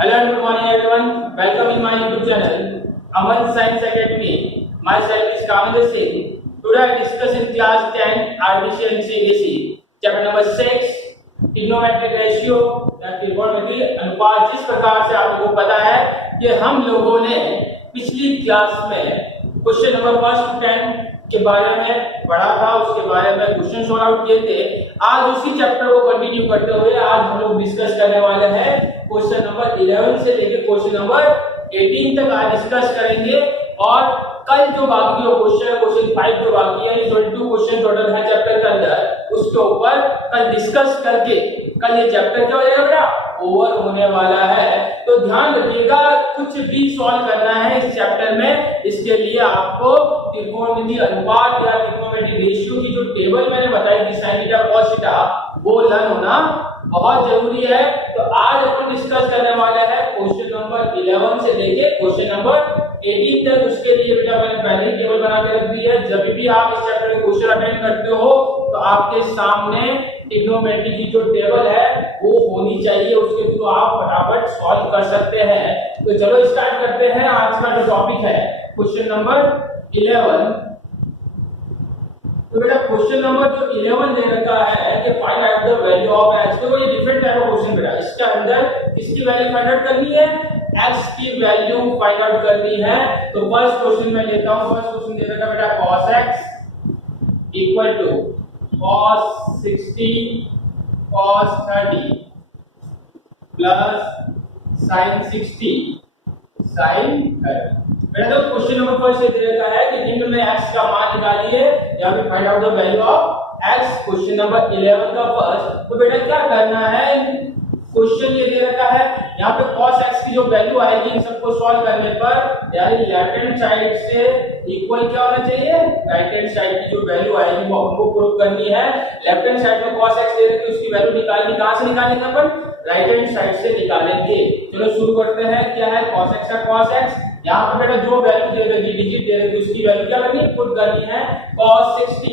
Hello and good morning everyone. Welcome in my YouTube channel, Aman Science Academy. Myself is Kaminder Singh. Today I discuss in class 10 RBC and CBSE, chapter number 6, trigonometric ratio या त्रिकोणमितीय अनुपात। जिस प्रकार से आप लोगों को पता है कि हम लोगों ने पिछली क्लास में क्वेश्चन नंबर फर्स्ट 10 के बारे में पढ़ा था, उसके बारे में क्वेश्चन सॉल्व आउट किए थे। आज उसी चैप्टर को कंटिन्यू करते हुए आज हम लोग डिस्कस करने वाले हैं क्वेश्चन नंबर 11 से लेकर क्वेश्चन नंबर 18 तक आज डिस्कस करेंगे। और कल जो बाकी जो क्वेश्चन 5 जो बाकी है, 22 क्वेश्चन टोटल है चैप्टर के अंदर, उसके ऊपर कल डिस्कस करके कल ये चैप्टर क्या हो जाएगा बेटा, ओवर होने वाला है। तो ध्यान रखिएगा, कुछ भी सॉल्व करना है इस चैप्टर में, इसके लिए आपको त्रिकोणमितीय अनुपात या त्रिकोणमितीय रेशियो की जो टेबल मैंने बताई थी sin थीटा cos थीटा, वो लर्न होना बहुत जरूरी है। तो आज अपन डिस्कस करने वाले हैं क्वेश्चन नंबर 11 से लेके क्वेश्चन नंबर 18 तक। उसके लिए बेटा मैंने पहले ही टेबल बना के रख दी है। जब भी आप इस चैप्टर के क्वेश्चन अटेंड करते हो तो आपके सामने ट्रिग्नोमेट्री की जो टेबल है वो होनी चाहिए, उसके थ्रू आप फटाफट सॉल्व कर सकते हैं। तो चलो स्टार्ट करते हैं। आज का जो टॉपिक है क्वेश्चन नंबर 11। तो बेटा क्वेश्चन नंबर जो 11 दे रखा है कि find out the value of x। तो ये डिफरेंट टाइप ऑफ क्वेश्चन बेटा, इसके अंदर किसकी वैल्यू फाइंड आउट करनी है, x की वैल्यू फाइंड आउट करनी है। तो फर्स्ट क्वेश्चन मैं लेता हूं। फर्स्ट क्वेश्चन दे रखा बेटा cos x equal to cos 60 cos 30 plus sin 60 sin 30। बेटा तो क्वेश्चन नंबर फर्स्ट दे रखा है कि निम्न में x का मान निकालिए या फिर find out the value of x। Question number 11 का फर्स्ट। तो बेटा क्या करना है, क्वेश्चन ये दे रखा है, यहाँ पे cos x की जो वैल्यू आएगी इन सबको सॉल्व करने पर यानी लेफ्ट हैंड साइड से इक्वल क्या होना चाहिए, राइट हैंड साइड की जो वैल्यू आएगी वो हमको प्रूव करनी है। लेफ्ट हैंड साइड में cos x दे रखी है, उसकी वैल्यू निकालनी, कहां से निकालेंगे अपन, राइट हैंड साइड से निकालेंगे। चलो शुरू करते हैं। क्या है cos x का cos x, यहाँ पे बेटा जो वैल्यू दे रखी, डिजिट दे रखी, उसकी वैल्यू क्या करनी है, पुट करनी है। cos 60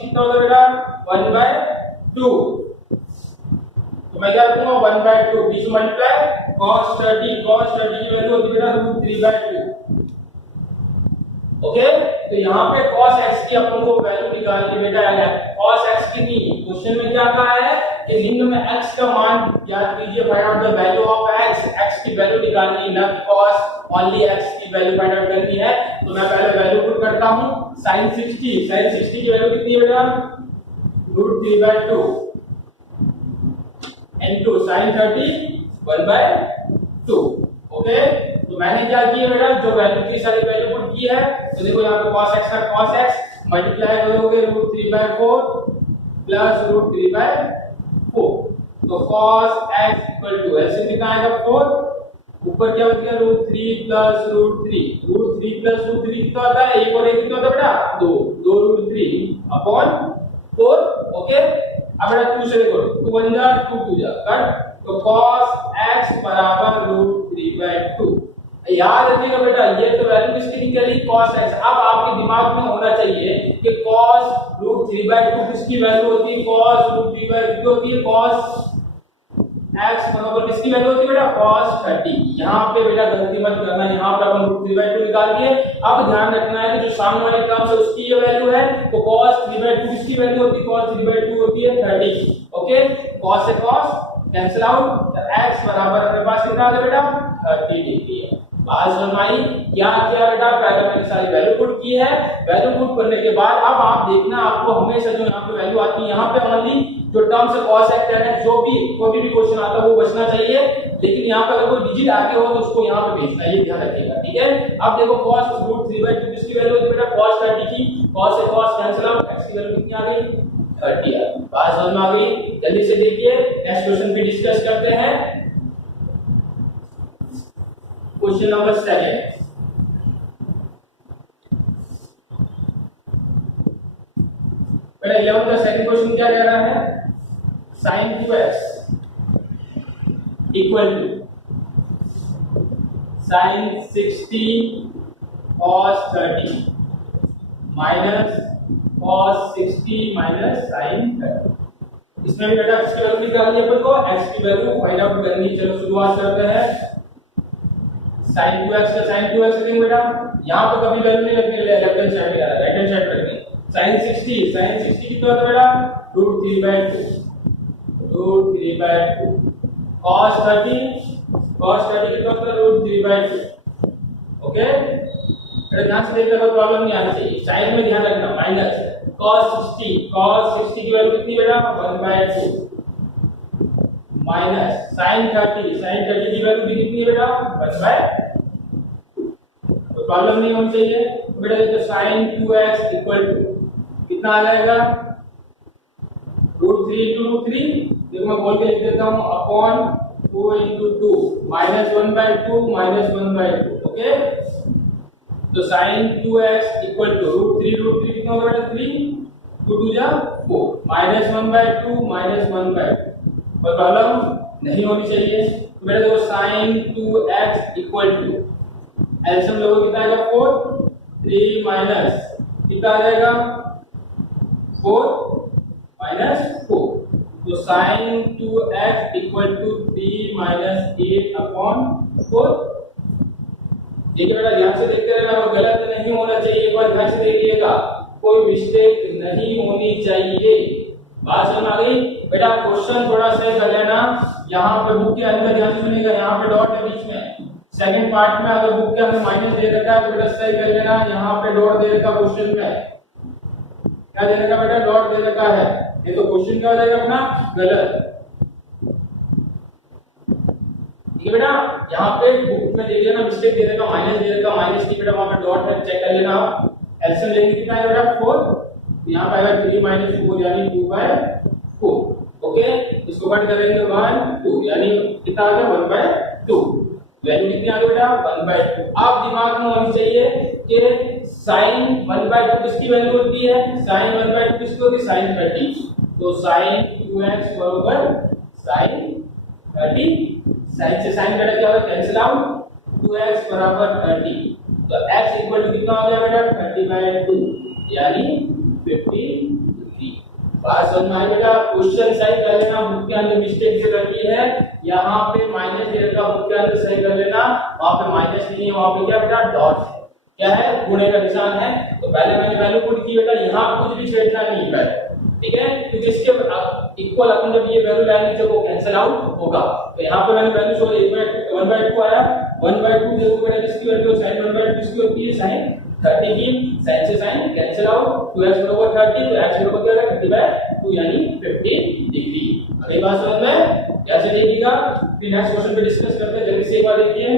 कितना होगा बेटा 1/2। तो मैं क्या करूंगा 1/2 बीच में मल्टीप्लाई cos 30 की वैल्यू होती है बेटा √3/2। ओके, तो यहाँ पे cos x की अपन को वैल्यू निकालनी बेटा है। cos x कितनी, क्वेश्चन में क्या कहा है कि निम्न में x का मान ज्ञात कीजिए, find out the value of x की वैल्यू निकालनी है, ना cos ओनली x की वैल्यू फाइंड आउट करनी है। तो मैं पहले वैल्यू पुट करता हूं। sin 60 की वैल्यू कितनी है बेटा √3/2 into sin 30 1/2। ओके, तो मैंने क्या किया बेटा, जो वैल्यू की सारी वैल्यू पुट की है। तो देखो यहाँ पे cos x का cos x मल्टीप्लाई करोगे √3/4 प्लस √3/4। तो cos x इक्वल टू ऐसे कितना आएगा 4, ऊपर क्या बच गया √3 प्लस √3 प्लस √3 कितना होता है, एक और एक कितना होता है बेटा 2 √3 अपॉन 4। ओके, अब बेटा 2 से देखो 2 1 जा 2 2 जा कट। तो cos x बराबर √3/2। याद रखिएगा बेटा, ये तो वैल्यू किसकी निकली cos x। अब आपके दिमाग में होना चाहिए कि cos √3/2 किसकी वैल्यू होती है, cos √3/2 होती है cos x बराबर किसकी वैल्यू होती है बेटा cos 30। यहाँ पे बेटा गलती मत करना, यहाँ पे अपन √3/2 निकाल दिए। अब ध्यान रखना है कि जो सामने वाली टर्म है उसकी ये वैल्यू है, तो cos 3/2 किसकी वैल्यू होती है, cos 3/2 होती है 30। ओके, cos से cos कैंसिल आउट, तो x बराबर अपने पास कितना आ गया बेटा 30 डिग्री है। बात समझ आई। क्या किया बेटा, पहले मैंने सारी वैल्यू पुट की है। वैल्यू पुट करने के बाद अब आप देखना, आपको हमेशा जो यहाँ पे वैल्यू आती है, यहाँ पे ओनली जो टर्म्स है cos x tan x, जो भी कोई भी क्वेश्चन आता है वो बचना चाहिए। लेकिन यहाँ पे अगर कोई डिजिट आगे हो तो उसको यहाँ पे भेजना है, ये ध्यान रखिएगा, ठीक है। अब देखो cos √3/2 किसकी वैल्यू होती है बेटा cos 30 की, cos से cos कैंसिल आउट, x की वैल्यू कितनी आ गई 30 आ गई। बात समझ में आ गई। जल्दी से देखिए नेक्स्ट क्वेश्चन पे डिस्कस करते हैं। Question number 7। बेटा 11 का सेकंड क्वेश्चन क्या कह रहा है, sin 2x equal to sin 60 cos 30 minus cos 60 minus sin 30। इसमें भी बेटा किसकी वैल्यू निकालनी है अपन को, x की वैल्यू फाइंड आउट करनी है। चलो शुरुआत करते हैं। sin 2x का sin 2x रखेंगे बेटा, यहां पर कभी वैल्यू नहीं रखनी, लेफ्ट हैंड साइड में राइट हैंड साइड रखनी। sin 60 कितना होता है बेटा, √3/2 √3/2। cos 30 कितना होता है, √3/2। ओके बेटा ध्यान से देखिएगा, प्रॉब्लम नहीं आनी चाहिए, साइन में ध्यान रखना, माइनस cos 60 की वैल्यू कितनी बेटा, 1/2 माइनस sin 30 की वैल्यू भी कितनी है बेटा, 1/2। तो प्रॉब्लम नहीं होनी चाहिए। तो बेटा देखो sin 2x इक्वल टू कितना आ जाएगा, √3 × √3, देखो मैं बोल के लिख देता हूं, अपॉन 2 × 2 -1/2 -1/2। ओके तो sin 2x इक्वल टू √3 कितना होगा बेटा, 3 2 2 जा 4 -1/2 -1/2। कोई प्रॉब्लम नहीं होनी चाहिए। तो मेरे देखो sin 2x equal to LCM लोगों कितना आएगा, 4 3 माइनस कितना आ जाएगा, 4 -4। तो sin 2x इक्वल टू 3 - 8/4। ठीक है बेटा ध्यान से देखते रहना, वो गलत नहीं होना चाहिए, एक बार ध्यान से देखिएगा, कोई मिस्टेक नहीं होनी चाहिए। बात समझ आ गई बेटा। क्वेश्चन थोड़ा सा कर लेना, यहाँ पे बुक के अंदर ध्यान से सुनिएगा, यहाँ पे डॉट है बीच में, सेकंड पार्ट में अगर बुक के अंदर माइनस दे रखा है तो बेटा सही कर लेना, यहाँ पे डॉट दे रखा क्वेश्चन में, क्या दे रखा बेटा, डॉट दे रखा है, ये तो क्वेश्चन क्या हो जाएगा अपना गलत। ठीक है बेटा, यहाँ पे बुक में देख लेना, मिस्टेक दे रखा माइनस दे रखा, माइनस की बेटा वहां पे डॉट है, चेक कर लेना। एलसीएम लेंगे कितना है बेटा, 4, यहाँ पे आएगा 3 - 4 यानी 2/4। ओके इसको कट करेंगे 1 2 यानी कितना आ गया, 1/2। वैल्यू कितनी आ गई बेटा, 1/2। आप दिमाग में होनी चाहिए कि sin 1/2 किसकी वैल्यू होती है, sin 1/2 किसकी होती है, sin 30। तो sin 2x बराबर sin 30, sin से sin बेटा क्या होगा, कैंसिल आउट, 2x बराबर 30। तो x इक्वल टू कितना हो गया बेटा, 30/2 यानी 50 डिग्री। बात समझ में आई बेटा। क्वेश्चन सही कर लेना, बुक के अंदर मिस्टेक दे रखी है, यहाँ पे माइनस दे रखा, बुक के अंदर सही कर लेना, वहां पे माइनस नहीं है, वहां पे क्या बेटा डॉट है, क्या है, गुणे का निशान है। तो पहले मैंने वैल्यू पुट की बेटा, यहाँ कुछ भी छेड़ना नहीं है, ठीक है। तो जिसके इक्वल अपन जब ये वैल्यू लाएंगे तो वो कैंसिल आउट होगा। तो यहाँ पे मैंने वैल्यू छोड़ 1/2 आया, 1/2 देखो बेटा किसकी वैल्यू, sin 1/2 किसकी होती है, sin 30 की, sin से sin कैंसिल आउट, 2x बराबर 30 तो x बराबर क्या है, 30/2 यानी 50 डिग्री। अगली बात समझ में, कैसे देखिएगा, फिर नेक्स्ट क्वेश्चन पे डिस्कस करते हैं, जल्दी से एक बार देखिए।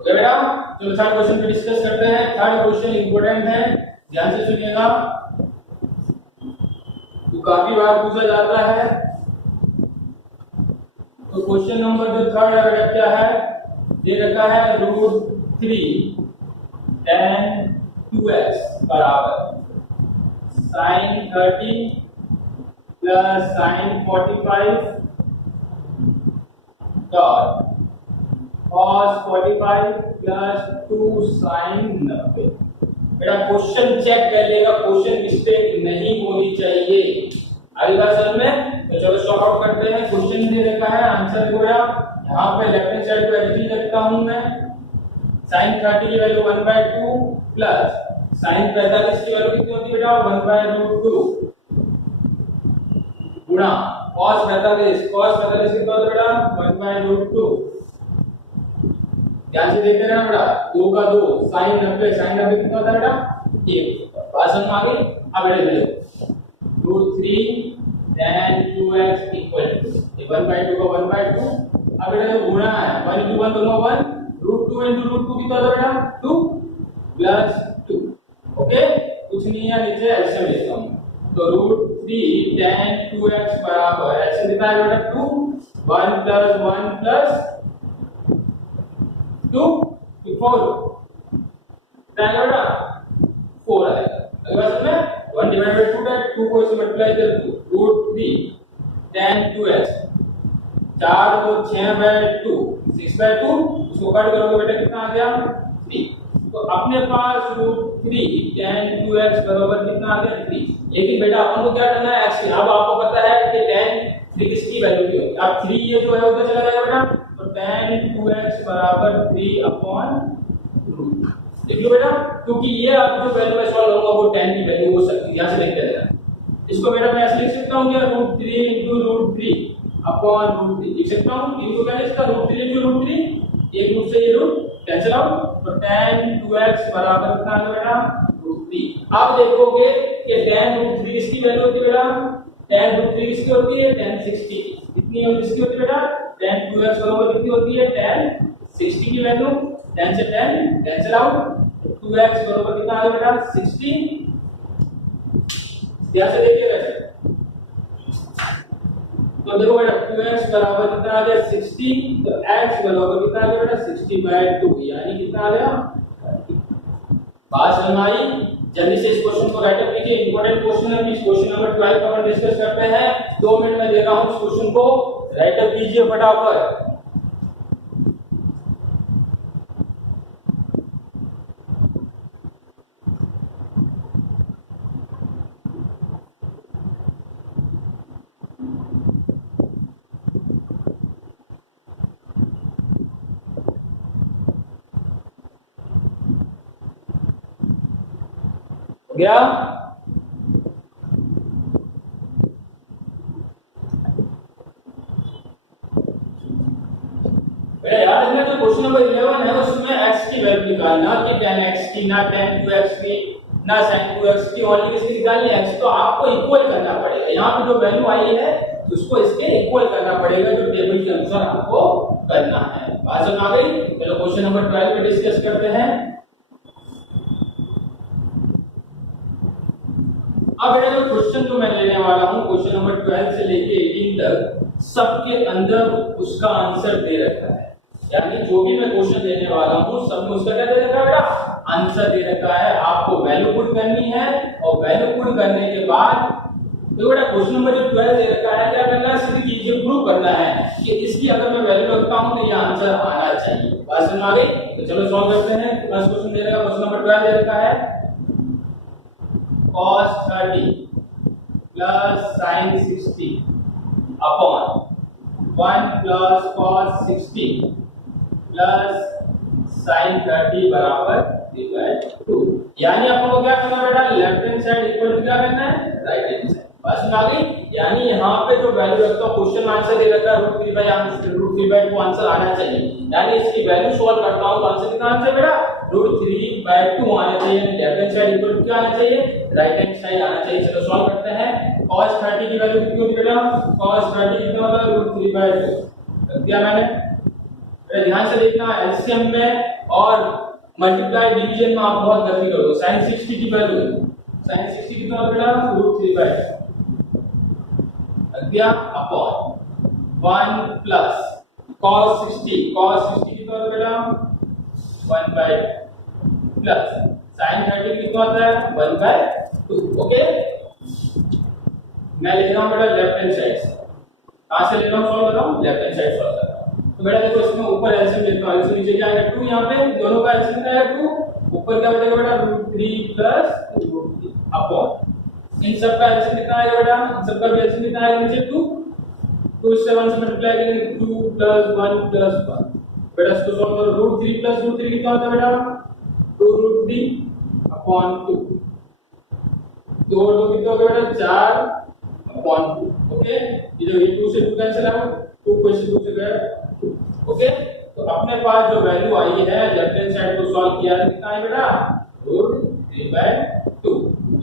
ओके बेटा चलो थर्ड क्वेश्चन पे डिस्कस करते हैं। थर्ड क्वेश्चन इंपॉर्टेंट है, ध्यान से सुनिएगा, तो काफी बार पूछा जाता है। तो क्वेश्चन नंबर जो थर्ड है क्या है, दे रखा है √3 tan 2x बराबर sin 30 plus sin 45 dot cos 45 plus 2 sin 90। बेटा क्वेश्चन चेक कर लेगा, क्वेश्चन मिस्टेक नहीं होनी चाहिए। अगली बात समझ में, तो चलो शॉर्ट आउट करते हैं। क्वेश्चन दे रखा है, आंसर देखो बेटा, यहाँ पे लेफ्ट हैंड साइड पे एडिटिंग रखता हूं मैं, sin 30 की वैल्यू 1/2 प्लस sin 45 की वैल्यू कितनी होती है बेटा, 1/√2 गुणा cos 45 कितना होता है बेटा, 1/√2। ध्यान से देखते रहना बेटा, 2 का 2 sin 90 कितना होता है बेटा, 1। बात समझ में आ गई। अब बेटा देखो √3 tan 2x इक्वल टू 1/2 का 1/2। अब बेटा जो गुणा है 1 × 1 दोनों 1, √2 × √2 कितना होता है बेटा, 2 प्लस 2। ओके कुछ नहीं है, नीचे एलसीएम लेता हूं, तो √3 tan 2x बराबर एलसीएम कितना है बेटा, 2 1 + 1 + 2 4 क्या बेटा 4 आएगा। अगली बात में 1/2 है, 2 को इससे मल्टीप्लाई कर दो, √3 tan 2x 4 तो 6/2 6/2, उसको कट करोगे बेटा कितना आ गया 3। तो अपने पास √3 tan 2x बराबर कितना आ गया 3। लेकिन बेटा अपन को क्या करना है x की, अब आपको पता है कि tan 3 किसकी वैल्यू की होगी। अब 3 ये जो है उधर चला जाएगा बेटा, तो tan 2x बराबर 3/√। देख लो बेटा, क्योंकि ये आप जो वैल्यू में सॉल्व होगा वो tan की वैल्यू हो सकती है, यहां से लिख देना। इसको बेटा मैं ऐसे लिख सकता हूं क्या √3 √3/√3 लिख सकता हूं। इनको क्या है इसका √3 √3, एक रूट से ये रूट कैंसिल आउट, तो tan 2x बराबर कितना आ गया बेटा √3। अब देखोगे कि tan √3 किसकी वैल्यू होती है बेटा, tan √3 किसकी होती है tan 60। कितनी है किसकी होती है बेटा, tan 2x बराबर कितनी होती है tan 60 की वैल्यू, tan से tan कैंसिल आउट, 2x बराबर कितना आ गया बेटा 60। ध्यान से देखिएगा, तो देखो बेटा 2x बराबर कितना आ गया 60, तो x बराबर कितना आ गया बेटा 60/2, यानी कितना आ गया 30। बात समझ में आई? जल्दी से इस क्वेश्चन को राइट अप कीजिए, इंपॉर्टेंट क्वेश्चन है। इस क्वेश्चन नंबर 12 का हम डिस्कस करते हैं। 2 मिनट में दे रहा हूं, इस क्वेश्चन को राइट अप कीजिए फटाफट। गया यार, इसमें जो क्वेश्चन नंबर 11 है उसमें x की वैल्यू निकालना, कि tan x की, ना tan 2x की, ना sin 2x की, ओनली किसकी निकालनी है x। तो आपको इक्वल करना पड़ेगा, यहाँ पे जो वैल्यू आई है उसको इसके इक्वल करना पड़ेगा, जो टेबल के अनुसार आपको करना है। बात समझ आ गई? चलो क्वेश्चन नंबर 12 पे डिस्कस करते हैं। अब बेटा जो क्वेश्चन जो मैं लेने वाला हूं, क्वेश्चन नंबर 12 से लेके 18 तक सबके अंदर उसका आंसर दे रखा है। यानी जो भी मैं क्वेश्चन लेने वाला हूं सब में उसका क्या दे रखा है बेटा, आंसर दे रखा है। आपको वैल्यू पुट करनी है, और वैल्यू पुट करने के बाद तो बेटा क्वेश्चन नंबर जो 12 दे रखा है, क्या करना है, सीधी चीज ये प्रूव करना है कि इसकी अगर मैं वैल्यू रखता हूं तो ये आंसर आना चाहिए। बात समझ आ गई? तो चलो सॉल्व करते हैं। फर्स्ट क्वेश्चन दे रखा है, क्वेश्चन नंबर 12 दे रखा है cos 30 plus sin 60 upon 1 plus cos 60 plus sin 30 बराबर 3/2। यानी अपन को क्या करना बेटा, left hand side equal to क्या करना है, राइट हैंड साइड। बस में आ गई? यानी यहाँ पे जो वैल्यू रखता हूँ, क्वेश्चन आंसर दे रखा है √3/2 आंसर आना चाहिए। यानी इसकी वैल्यू सॉल्व करता हूँ तो आंसर कितना आना चाहिए बेटा, √3/2 आना चाहिए। Left hand side equal to क्या आना चाहिए, राइट हैंड साइड आना चाहिए। चलो सॉल्व करते हैं। cos 30 की वैल्यू कितनी होती है बेटा, cos 30 कितना होता है √3/2। रख दिया मैंने। ध्यान से देखना, एलसीएम में और मल्टीप्लाई डिवीजन में आप बहुत गलती करोगे। sin 60 की वैल्यू, sin 60 कितना होता है बेटा √3/2 दिया अपॉन 1 प्लस cos 60 कितना होता है बेटा 1/2 प्लस sin 30 कितना होता है 1/2। ओके, मैं ले रहा हूं बेटा लेफ्ट हैंड साइड से। कहां से ले रहा हूं, सॉल्व कर रहा हूं लेफ्ट हैंड साइड सॉल्व कर रहा हूं। तो बेटा देखो इसमें ऊपर एलसीएम लेता हूं, इससे नीचे क्या आएगा 2, यहां पे दोनों का एलसीएम क्या है 2, ऊपर क्या बचेगा बेटा √3 प्लस √3 अपॉन इन सब का एलसीएम कितना आएगा बेटा, इन सब का भी एलसीएम कितना आएगा नीचे 2, 2 से 1 से मल्टीप्लाई करेंगे 2 + 1 + 1। बेटा इसको सॉल्व करो, √3 + √3 कितना होता है बेटा 2√3 अपॉन 2, 2 और 2 कितना होगा बेटा 4 अपॉन 2। ओके, ये जो 2 से 2 कैंसिल आउट, 2 को इससे 2 से गया। ओके, तो अपने पास जो वैल्यू आई है लेफ्ट हैंड साइड को सॉल्व किया है कितना है बेटा √3/2। तो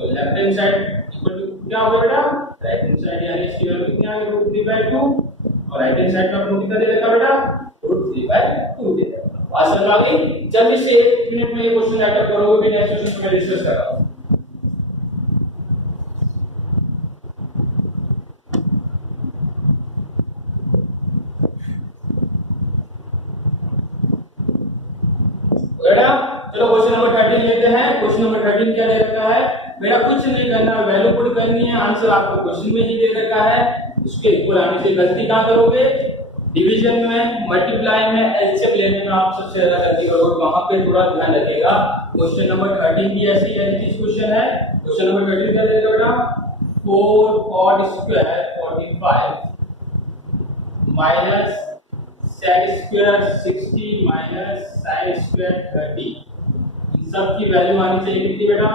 left hand side equal to क्या होगा बेटा राइट हैंड साइड, यानी इसकी वैल्यू कितनी आ गई √3/2 और राइट हैंड साइड का आपको कितना दे रखा बेटा √3/2 दे रखा। बात समझ आ गई? जल्दी से 1 मिनट में ये क्वेश्चन राइट अप करोगे, भी नेक्स्ट क्वेश्चन में डिस्कस कर रहा हूं। बेटा चलो क्वेश्चन नंबर 13 लेते हैं। क्वेश्चन नंबर 13 क्या दे रखा है बेटा, कुछ नहीं करना, वैल्यू पुट करनी है, आंसर आपको क्वेश्चन में ही दे रखा है, उसके इक्वल आने से गलती कहां करोगे, डिवीजन में, मल्टीप्लाई में, एलसीएम लेने में आप सबसे ज्यादा गलती करोगे, वहां पे थोड़ा ध्यान रखिएगा। क्वेश्चन नंबर 13 की ऐसी क्वेश्चन है। क्वेश्चन नंबर 13 क्या देगा बेटा, 4 cot square 45 minus sec square 60 minus sine square 30, इन सब की वैल्यू आनी चाहिए कितनी बेटा,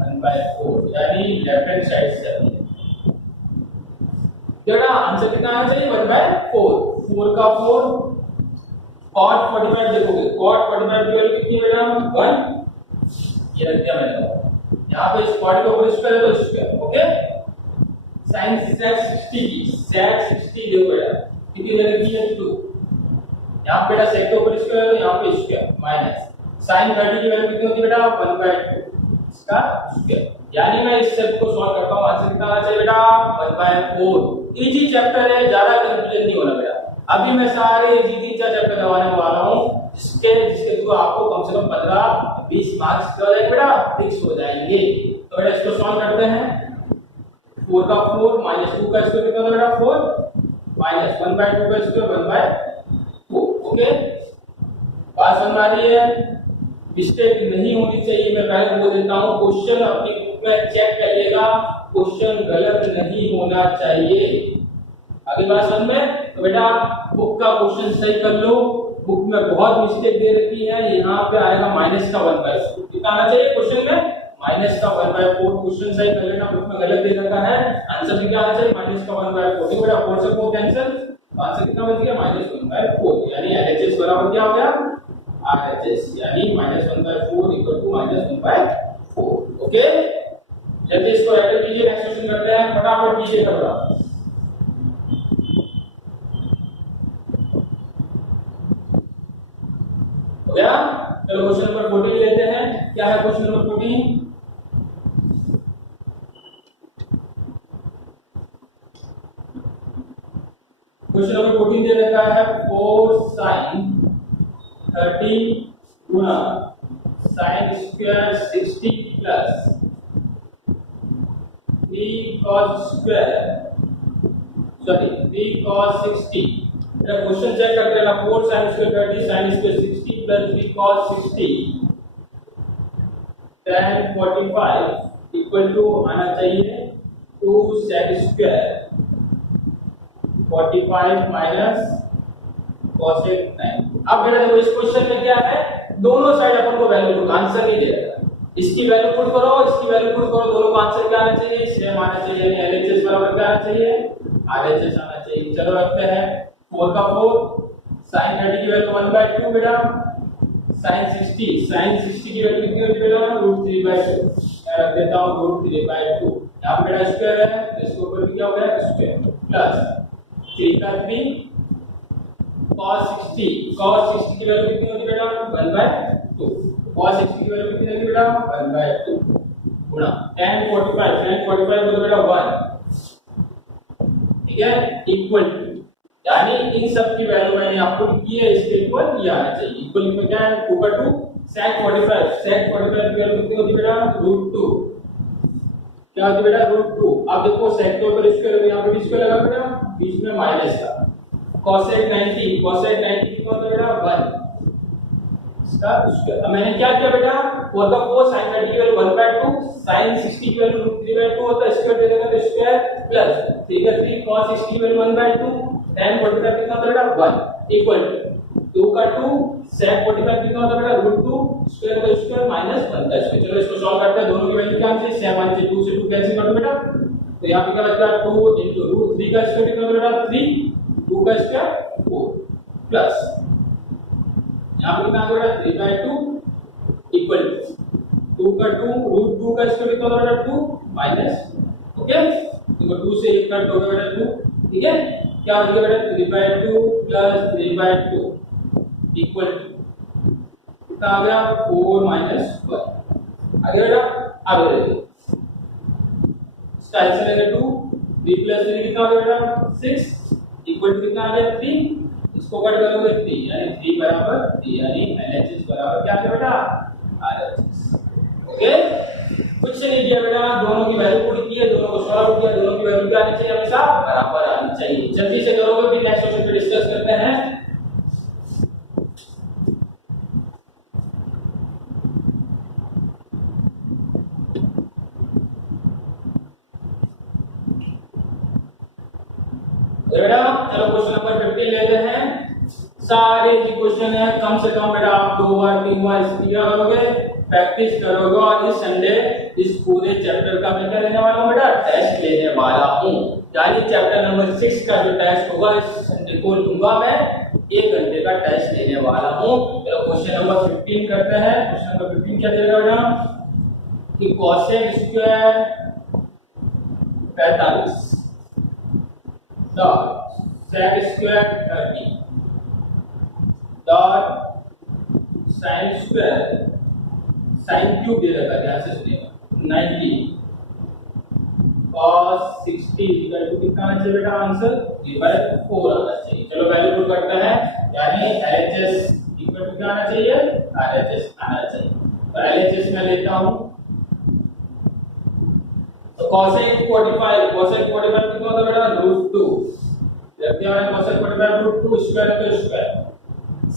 1/4, यानी लेफ्ट हैंड साइड से बेटा आंसर कितना आना चाहिए, 1/4। 4 का 4, cot 45 देखोगे, cot 45 की वैल्यू कितनी बेटा, 1, ये रख दिया मैंने, यहाँ पे स्क्वायर के ऊपर स्क्वायर है तो स्क्वायर, ओके। sin sec 60 की, sec 60 देखो बेटा कितनी जगह की है, 2, यहाँ पे बेटा sec के ऊपर स्क्वायर है तो यहाँ पे स्क्वायर, माइनस sin 30 की वैल्यू कितनी होती है बेटा, 1/2 इसका स्क्वायर, यानी मैं इस सब को सॉल्व करता हूँ, आंसर कितना आना चाहिए बेटा, 1/4। इजी चैप्टर है, ज्यादा कंफ्यूजन नहीं होना बेटा। अभी मैं सारे इजी 3-4 चैप्टर करवाने वाला हूँ, जिसके थ्रू आपको कम से कम 15-20 मार्क्स क्या हो जाएंगे बेटा, फिक्स हो जाएंगे। तो बेटा इसको सॉल्व करते हैं। 4 का 4 माइनस 2 का स्क्वायर कितना होगा बेटा, 4 माइनस 1/2 का स्क्वायर 1/4, ओके। बात समझ आ रही है, मिस्टेक नहीं होनी चाहिए, मैं पहले बोल देता हूँ। क्वेश्चन अपनी बुक में चेक करिएगा, क्वेश्चन गलत नहीं होना चाहिए। आगे बात समझ में, तो बेटा बुक का क्वेश्चन सही कर लो, बुक में बहुत मिस्टेक दे रखी है, यहाँ पे आएगा माइनस का 1/4, कितना आना चाहिए क्वेश्चन में, माइनस का 1/4, क्वेश्चन सही कर लेना, बुक में गलत दे रखा है, आंसर भी क्या आना चाहिए, माइनस का 1/4। तो बेटा 4 से 4 कैंसिल, आंसर कितना बच गया, -1/4, यानी एलएचएस बराबर क्या हो गया, आरएचएस, यानी -1/4 इक्वल टू -1/4, ओके। जल्दी इसको राइट कीजिए, नेक्स्ट क्वेश्चन करते हैं, फटाफट कीजिएगा बेटा। हो गया, चलो क्वेश्चन नंबर 14 लेते हैं। क्या है क्वेश्चन नंबर 14, क्वेश्चन नंबर 14 दे रखा है 4 sin 30 गुना sin square 60 plus 3 cos square, sorry 3 cos 60। Question check करते हैं ना, 4 sin square 30 sin square 60 plus 3 cos 60 tan 45 equal to आना चाहिए 2 sec स्क्वायर 45 माइनस cosec 9। अब बेटा देखो इस क्वेश्चन में क्या है, दोनों साइड अपन को वैल्यू पुट, आंसर नहीं दे रहा, इसकी वैल्यू पुट करो, इसकी वैल्यू पुट करो, दोनों का आंसर क्या आना चाहिए, सेम आना चाहिए, यानी एलएचएस बराबर क्या आना चाहिए, आरएचएस आना चाहिए। चलो रखते हैं 4 का 4 sin 30 की वैल्यू 1/2 बेटा, sin 60 की वैल्यू कितनी होती है बेटा, √3/2, मैं रख देता हूं √3/2, यहां पे बेटा स्क्वायर है तो इसके ऊपर भी क्या हो गया स्क्वायर, प्लस 3 का 3 cos 60 की वैल्यू कितनी होती है बेटा, 1/2, cos 60 की वैल्यू कितनी होती है बेटा, 1/2 गुणा tan 45 बोलो बेटा 1, ठीक है, इक्वल टू, यानी इन सब की वैल्यू मैंने आपको की है, इसके इक्वल ये आना चाहिए। इक्वल में क्या है, 2 का 2 sec 45 की वैल्यू कितनी होती है बेटा, √2, क्या होती है बेटा, √2। अब देखो sec के ऊपर स्क्वायर है, यहां पे भी स्क्वायर लगा बेटा, बीच में माइनस का, cosec 90 कितना होता है बेटा, 1 इसका स्क्वायर। अब मैंने क्या किया बेटा, 4 का 4 sin 30 की वैल्यू 1/2, sin 60 की वैल्यू √3/2 होता है, स्क्वायर दे देगा तो स्क्वायर, प्लस 3 का 3 cos 60 की वैल्यू 1/2, tan 45 कितना होता है बेटा, 1 इक्वल टू 2 का 2 sec 45 कितना होता है बेटा, √2, स्क्वायर का स्क्वायर माइनस 1 का स्क्वायर। चलो इसको सॉल्व करते हैं, दोनों की वैल्यू क्या आनी चाहिए, सेम आनी चाहिए, 2 से 2 कैंसिल कर दो बेटा, तो यहां पे क्या बचता है, 2 √3 का स्क्वायर कितना होता है बेटा, 3, 2 का स्क्वायर 4, प्लस यहां पे कितना आ गया 3/2 इक्वल टू 2 का 2 √2 का स्क्वायर कितना होता है बेटा, 2 माइनस, ओके, देखो 2 से 1 कट हो गया बेटा 2, ठीक है, क्या हो गया बेटा 3/2 प्लस 3/2 इक्वल टू कितना आ गया 4 माइनस 1, आगे बेटा आगे देखो, इसका आंसर लेंगे 2, 3 प्लस 3 कितना आ गया बेटा 6 इक्वल टू कितना आ गया 3, इसको कट करोगे 3, यानी 3 बराबर 3, यानी एलएचएस बराबर क्या है बेटा, आरएचएस, ओके। कुछ नहीं किया बेटा, दोनों की वैल्यू पुट की है, दोनों को सॉल्व किया, दोनों की वैल्यू वैल्यू क्या आनी चाहिए, हमेशा बराबर आनी चाहिए। जल्दी से करोगे फिर नेक्स्ट क्वेश्चन पे डिस्कस करते हैं। बेटा चलो क्वेश्चन नंबर 15 लेते हैं। सारे जी क्वेश्चन है, कम से कम बेटा आप 2 बार 3 बार क्या करोगे, प्रैक्टिस करोगे। और इस संडे इस पूरे चैप्टर का मैं क्या लेने वाला हूँ बेटा, टेस्ट लेने वाला हूँ। यानी चैप्टर नंबर 6 का जो टेस्ट होगा इस संडे को लूंगा मैं, 1 घंटे का टेस्ट लेने वाला हूँ। चलो क्वेश्चन नंबर 15 करते हैं। क्वेश्चन नंबर 15 क्या देगा बेटा कि cosec square 45 dot sec square 30 dot sine square sine cube दे रखा है, ध्यान से सुनिएगा, 90 cos 60 इक्वल टू कितना आना चाहिए बेटा, आंसर 3/4 आना चाहिए। चलो वैल्यू पुट करते हैं, यानी LHS इक्वल टू क्या आना चाहिए, RHS आना चाहिए। तो LHS मैं लेता हूं, तो cosec 45 कितना होता है बेटा, √2 जब क्या है cosec 45 √2 स्क्वायर है तो स्क्वायर,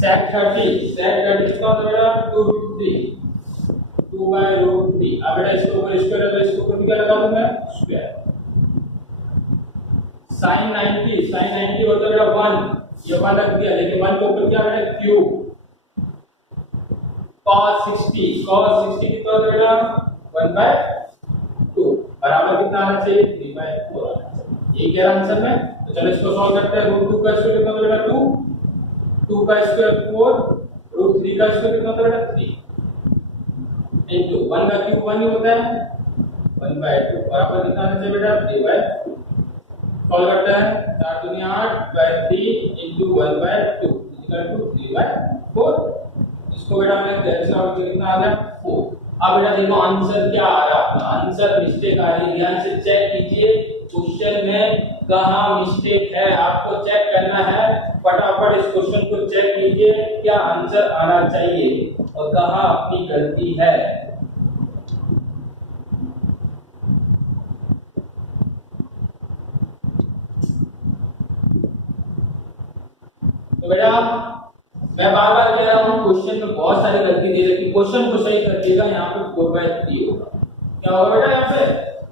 sec 30 कितना होता है बेटा 2√3 2/√3। अब बेटा इसको ऊपर स्क्वायर है तो इसको ऊपर क्या लगा दूं मैं, स्क्वायर। sin 90 होता है बेटा 1, ये 1 रख दिया, लेकिन 1 के ऊपर क्या बेटा क्यूब। cos 60 कितना होता है बेटा 1/2 बराबर कितना आना चाहिए, 3/4 आना चाहिए। ये क्या आंसर में। तो चलो इसको सॉल्व करते हैं। √2 का स्क्वायर कितना होता है बेटा 2 का स्क्वायर 4, √3 का स्क्वायर कितना होता है बेटा 3 इनटू 1 का क्यूब 1 ही होता है 1/2 बराबर कितना आना चाहिए बेटा 3/4। सॉल्व करते हैं, 4 दूनी 8/3 इनटू 1/2 इक्वल टू 3/4। इसको बेटा मैं कैंसिल आउट करके कितना आ गया 4। अब बेटा देखो आंसर क्या आ रहा है अपना, आंसर मिस्टेक आ रही है, ध्यान से चेक कीजिए क्वेश्चन में कहां मिस्टेक है, आपको चेक करना है। फटाफट इस क्वेश्चन को चेक कीजिए क्या आंसर आना चाहिए और कहां अपनी गलती है। तो बेटा मैं बार बार कह रहा हूं क्वेश्चन में बहुत सारी गलती दे रखी, क्वेश्चन को सही कर दिएगा। यहाँ पे 4/3 होगा, क्या होगा बेटा यहाँ पे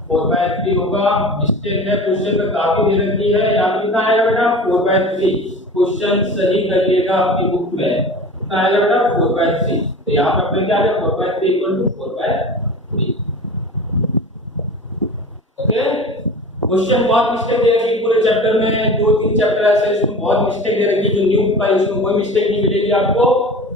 4/3 होगा। मिस्टेक है क्वेश्चन में काफी दे रखी है, यहाँ पे कितना आएगा बेटा 4/3। क्वेश्चन सही करिएगा अपनी बुक में, कितना आएगा बेटा 4/3। तो यहाँ पे अपने क्या आएगा 4/3 इक्वल टू 4/3। ओके, क्वेश्चन बहुत मिस्टेक दे रखी पूरे चैप्टर में, 2-3 चैप्टर ऐसे इसमें बहुत मिस्टेक दे रखी। जो न्यू बुक है इसमें कोई मिस्टेक नहीं मिलेगी आपको,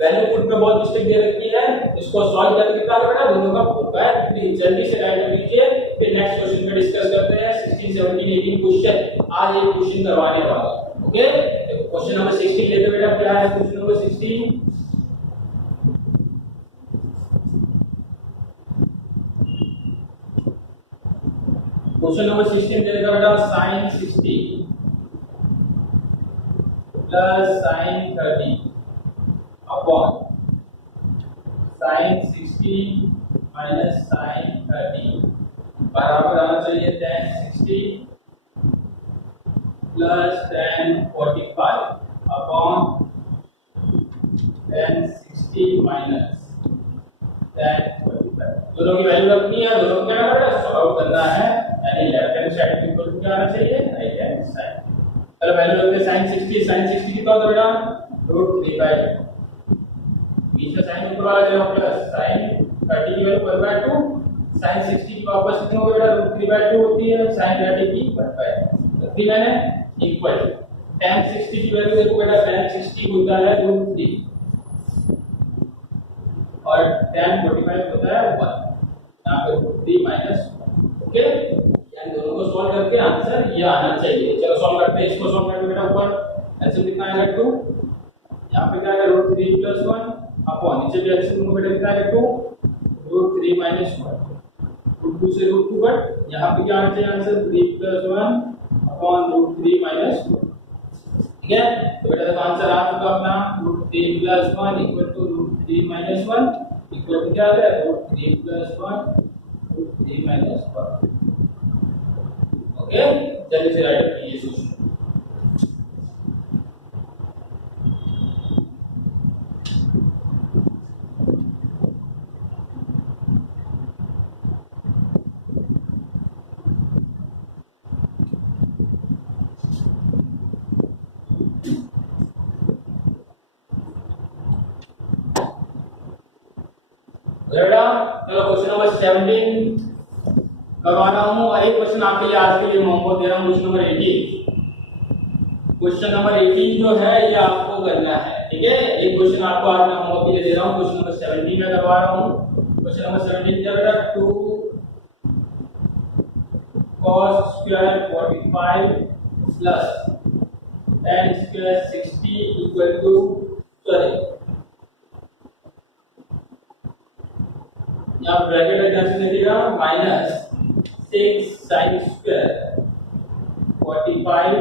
वैल्यू पुट में बहुत मिस्टेक दे रखी है। इसको सॉल्व करके कितना बेटा दोनों का 4/3। जल्दी से राइट कर लीजिए, फिर नेक्स्ट क्वेश्चन पे डिस्कस करते हैं। 16 17 18 क्वेश्चन आज एक क्वेश्चन करवाने वाला। ओके, क्वेश्चन नंबर 16 लेते बेटा, क्या है क्वेश्चन नंबर 16। क्वेश्चन नंबर 16 देगा बेटा sin 60 plus sin 30 upon sin 60 minus sin 30 बराबर आना चाहिए tan 60 plus tan 45 upon tan 60 minus tan 45। दोनों की वैल्यू रखनी है, दोनों को क्या करना है सॉल्व करना है, यानी लेफ्ट हैंड साइड के इक्वल टू क्या आना चाहिए राइट हैंड साइड। चलो वैल्यू रखते हैं sin 60 कितना होता है बेटा √3/2, बीच में sin ऊपर वाला जाएगा प्लस sin 30 की वैल्यू 1/2, sin 60 की वापस कितनी होगी बेटा √3/2 होती है, sin 30 की 1/2 रख दी मैंने इक्वल tan 60 की वैल्यू देखो बेटा tan 60 होता है √3 और tan 45 होता है 1, यहाँ पे √3 माइनस 1। ओके, यानी दोनों को सॉल्व करके आंसर ये आना चाहिए। चलो सॉल्व करते हैं, इसको सॉल्व करके बेटा ऊपर ऐसे कितना आएगा 2, यहाँ पे क्या आएगा √3 + 1 अपॉन नीचे भी ऐसे दोनों बेटा कितना आएगा 2 √3 - 1 √2 से √2 कट, यहाँ पे क्या आना चाहिए आंसर 3 + 1 अपॉन √3 - 1। ठीक है, तो बेटा देखो आंसर आ चुका अपना √3 + 1 इक्वल टू √3 - 1 इक्वल टू क्या आ गया √3 + 1 √3 - 1। ओके, जल्दी से राइट कीजिए इस क्वेश्चन। बेटा चलो क्वेश्चन नंबर 17 करवा रहा हूँ, और एक क्वेश्चन आपके लिए आज के लिए होमवर्क दे रहा हूँ, क्वेश्चन नंबर 18। क्वेश्चन नंबर 18 जो है ये आपको करना है, ठीक है। एक क्वेश्चन आपको आज मैं होमवर्क के लिए दे रहा हूँ, क्वेश्चन नंबर 17 में करवा रहा हूँ। क्वेश्चन नंबर 17 क्या बेटा, 2 cos square 45 plus tan square 60 equal to, sorry यहाँ ब्रैकेट है, कैसे लिखिएगा, -6 sin square 45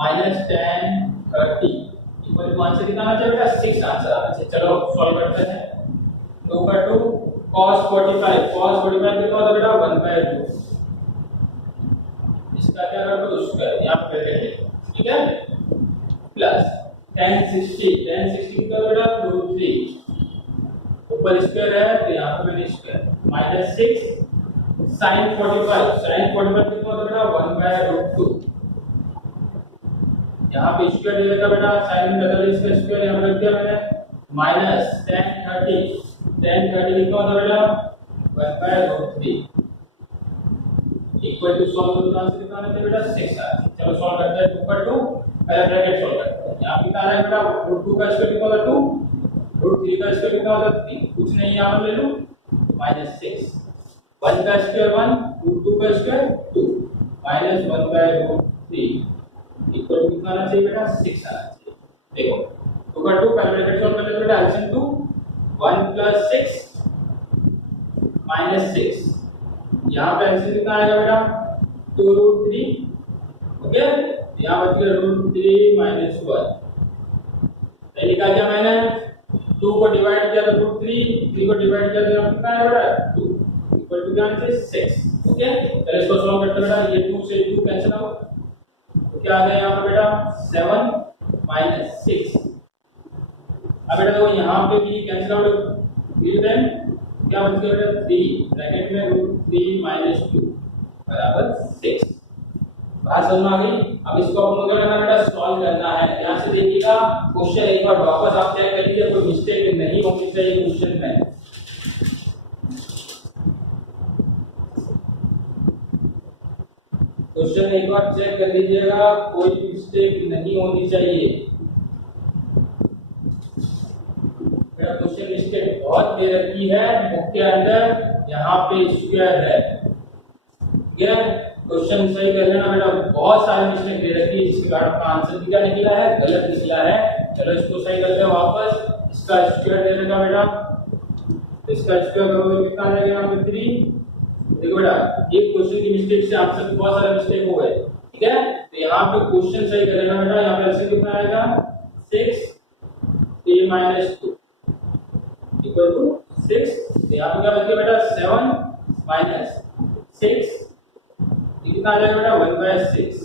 minus tan 30 equal to answer कितना आना चाहिए, 6 आंसर आना चाहिए। चलो सॉल्व करते हैं। 2 का 2 cos 45 कितना होता है बेटा, 1/2। इसका क्या कर दो, स्क्वायर, यहाँ पे ब्रैकेट है, ठीक है, प्लस tan 60 कितना बेटा, √3, ऊपर स्क्वायर है तो यहाँ पे मैंने स्क्वायर, -6 sin 45 कितना होता है बेटा, 1/√2। यहाँ पे स्क्वायर दे रखा बेटा, sin में बदल इसका स्क्वायर यहाँ रख दिया मैंने, माइनस tan 30 कितना होता है बेटा, 1/√3 इक्वल टू, सॉल्व करो तो आंसर कितना आना चाहिए बेटा, 6 आ। चलो सॉल्व करते हैं। 2 का 2 पहले ब्रैकेट सॉल्व करते हैं। यहाँ कितना आ रहा है बेटा, √2 का स्क्वायर कितना होता है, 2, √3 का स्क्वायर कितना होता है, 3, कुछ नहीं यहाँ पर ले लो, -6, 1 का स्क्वायर 1, √2 का स्क्वायर 2, -1/√3 इक्वल टू कितना आना चाहिए बेटा, 6 आना चाहिए। देखो 2 का 2 पहले ब्रैकेट सॉल्व कर लेते बेटा, एलसीएम 2, 1 + 6 -6, यहाँ पे एलसीएम कितना आएगा बेटा, 2√3, ओके, यहाँ बच गया √3 - 1, पहले लिखा क्या मैंने, 2 को डिवाइड किया तो √3 को डिवाइड किया तो कितना आया बेटा, 2 इक्वल टू क्या आना चाहिए, 6, ओके। पहले इसको सॉल्व करते बेटा, ये 2 से 2 कैंसिल आउट, तो क्या आ गया यहाँ पे बेटा, 7 - 6। अब बेटा देखो यहाँ पे भी कैंसिल आउट, फिर देन क्या बच गया बेटा, 3 ब्रैकेट में √3 - 2 बराबर 6। बात समझ में आ गई। अब इसको अपन क्या करना बेटा, सॉल्व करना है। ध्यान से देखिएगा, क्वेश्चन एक बार वापस आप चेक कर लीजिए, कोई मिस्टेक नहीं होनी चाहिए क्वेश्चन में। क्वेश्चन एक बार चेक कर लीजिएगा, कोई मिस्टेक नहीं होनी चाहिए। मेरा क्वेश्चन मिस्टेक बहुत दे रखी है, बुक के अंदर यहाँ पे स्क्वायर है, ठीक है। क्वेश्चन सही कर लेना बेटा, बहुत सारे मिस्टेक दे रखी है जिसके कारण आपका आंसर भी क्या निकला है, गलत निकला है। चलो इसको सही करते हैं वापस। इसका स्क्वायर दे देगा बेटा, इसका स्क्वायर करोगे कितना आ जाएगा, यहाँ पे 3। देखो बेटा, एक क्वेश्चन की मिस्टेक से आंसर बहुत सारे मिस्टेक हो गए, ठीक है। तो यहाँ पे क्वेश्चन सही कर लेना बेटा, यहाँ पे आंसर कितना आएगा, 6 3 - 2 इक्वल टू 6। यहाँ पे क्या बच गया बेटा, 7 - 6 कितना आ जाएगा बेटा, 1/6।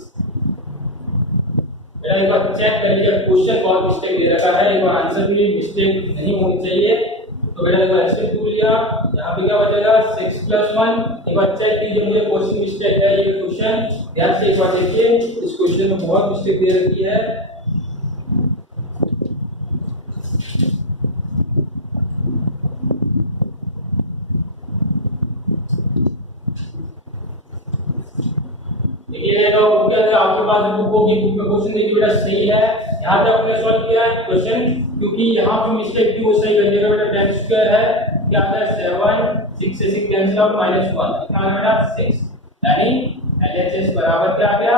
बेटा एक बार चेक कर लीजिए, क्वेश्चन बहुत मिस्टेक दे रखा है, एक बार आंसर भी मिस्टेक नहीं होनी चाहिए। तो बेटा देखो एलसीएम 2 लिया, यहाँ पे क्या बचेगा, 6 + 1। एक बार चेक कीजिए, मुझे क्वेश्चन मिस्टेक है ये क्वेश्चन, ध्यान से एक बार देखिए, इस क्वेश्चन में बहुत मिस्टेक दे रखी है। ये देखो बुक के अंदर आपके पास बुक होगी, बुक में क्वेश्चन देखिए बेटा सही है। यहाँ पे आपने सॉल्व किया है क्वेश्चन, क्योंकि यहाँ पे मिस्टेक थी वो सही कर दिया बेटा। tan स्क्वायर है क्या आता है, 7, 6 से 6 कैंसिल आउट, -1 कितना आ गया बेटा, 6, यानी LHS बराबर क्या आ गया,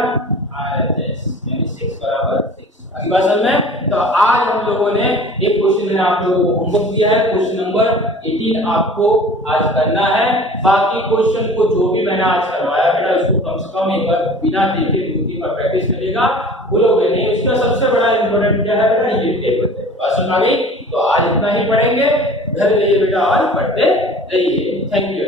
RHS, यानी 6 बराबर 6। अगली बात समझ में। तो आज हम लोगों ने एक क्वेश्चन मैंने आप लोगों को होमवर्क दिया है, क्वेश्चन नंबर 18 आपको आज करना है। बाकी क्वेश्चन को जो भी मैंने आज करवाया बेटा, उसको कम से कम एक बार बिना देखे 2-3 बार प्रैक्टिस करिएगा, भूलोगे नहीं। उसका सबसे बड़ा इंपॉर्टेंट क्या है बेटा, ये टेबल है। बात समझ आ गई। तो आज इतना ही पढ़ेंगे, घर जाइए बेटा और पढ़ते रहिए। Thank you.